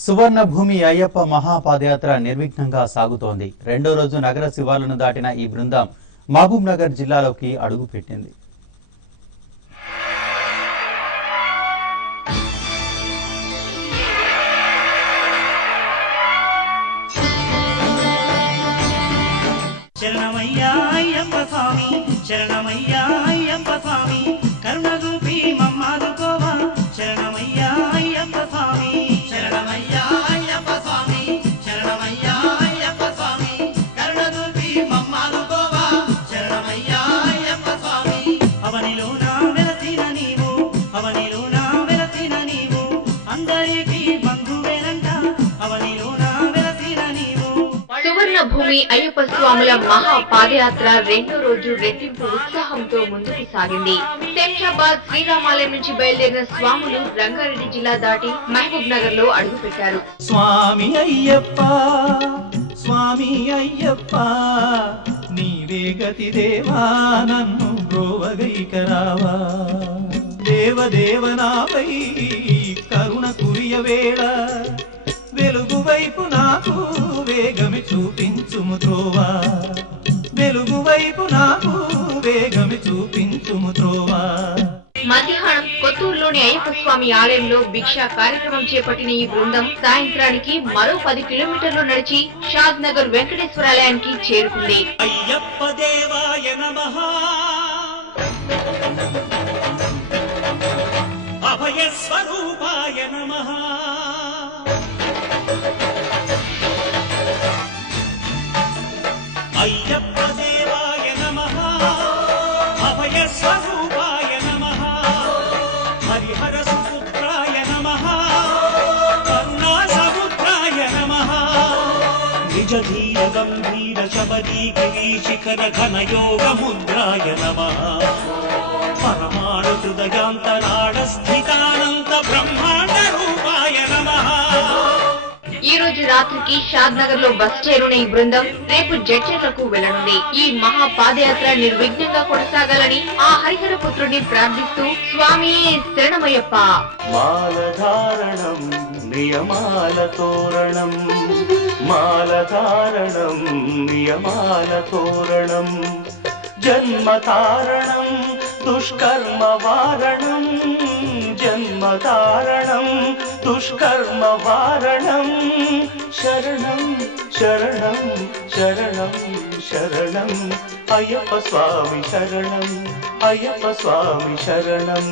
సువర్ణ భూమి అయ్యప్ప మహాపాదయాత్ర నిర్విఘ్నంగా సాగుతోంది. రెండో రోజు నగర శివార్లను దాటిన ఈ బృందం మహబూబ్ నగర్ జిల్లాలోకి అడుగుపెట్టింది. శరణమయ్యా అయ్యప్ప స్వామి, శరణమయ్యా అయ్యప్ప స్వామి, కరుణ చూపి మమ్మాదుకోవా. శరణమయ్యా అయ్యప్ప స్వామి, శరణమయ్యా అయ్యప్ప స్వామి, శరణమయ్యా అయ్యప్ప స్వామి, కరుణ చూపి మమ్మాదుకోవా. శరణమయ్యా అయ్యప్ప స్వామి. అవనిలోన వెలసిన నీవు, అవనిలోన వెలసిన నీవు, అందరికీ బంధువేనంట. అవనిలోన వెలసిన నీవు. సువర్ణ భూమి అయ్యప్ప స్వాముల మహా పాదయాత్ర రెండో రోజు రెట్టింపు ఉత్సాహంతో ముందుకు సాగింది. శంషాబాద్ శ్రీరామాలయం నుంచి బయలుదేరిన స్వాములు రంగారెడ్డి జిల్లా దాటి మహబూబ్ నగర్ లో అడుగుపెట్టారు. స్వామి అయ్యప్ప, స్వామి అయ్యప్ప, నీవే గతి దేవా, నన్ను బ్రోవగైకరావా. దేవదేవనాపై కరుణ కురియవేళ, వెలుగు వైపు నాకు వేగమి చూపించుము త్రోవా. వెలుగు వైపు నాకు వేగమి చూపించుము త్రోవా. మధ్యాహ్నం కొత్తూరులోని అయ్యప్ప స్వామి ఆలయంలో భిక్షా కార్యక్రమం చేపట్టిన ఈ బృందం సాయంత్రానికి మరో 10 కిలోమీటర్లు నడిచి షాద్ నగర్ వెంకటేశ్వరాలయానికి చేరుకుంది. అయ్యప్ప దేవాయ నమః, అభయ స్వరూపాయ నమః, అయ్యప్ప దేవాయ నమః, అభయ స్వరూపాయ నమః, హరిహర సుపుత్రాయ నమః, కరుణా సముద్రాయ నమః, నిజ ధీర గంభీర శబరీ గిరి శిఖర ఘన యోగ ముద్రాయ నమః, పరమాణు హృదయాంతరాళ స్థితానంత బ్రహ్మాండ రూపాయ నమః. ఈ రోజు రాత్రికి షాద్ నగర్ లో బస్ చేరున ఈ బృందం రేపు జడ్చర్లకు వెళ్లనుంది. ఈ మహా పాదయాత్ర నిర్విఘ్నంగా కొనసాగాలని ఆ హరిహర పుత్రుడిని ప్రార్థిస్తూ స్వామి శరణమయ్యప్ప. మాలధారణం నియమాల తోరణం, మాలధారణం నియమాల తోరణం, జన్మతారణం దుష్కర్మ వారణం, జన్మతారణం దుష్కర్మ వారణం. శరణం శరణం శరణం శరణం అయ్యప్ప స్వామి శరణం, అయ్యప్ప స్వామి శరణం.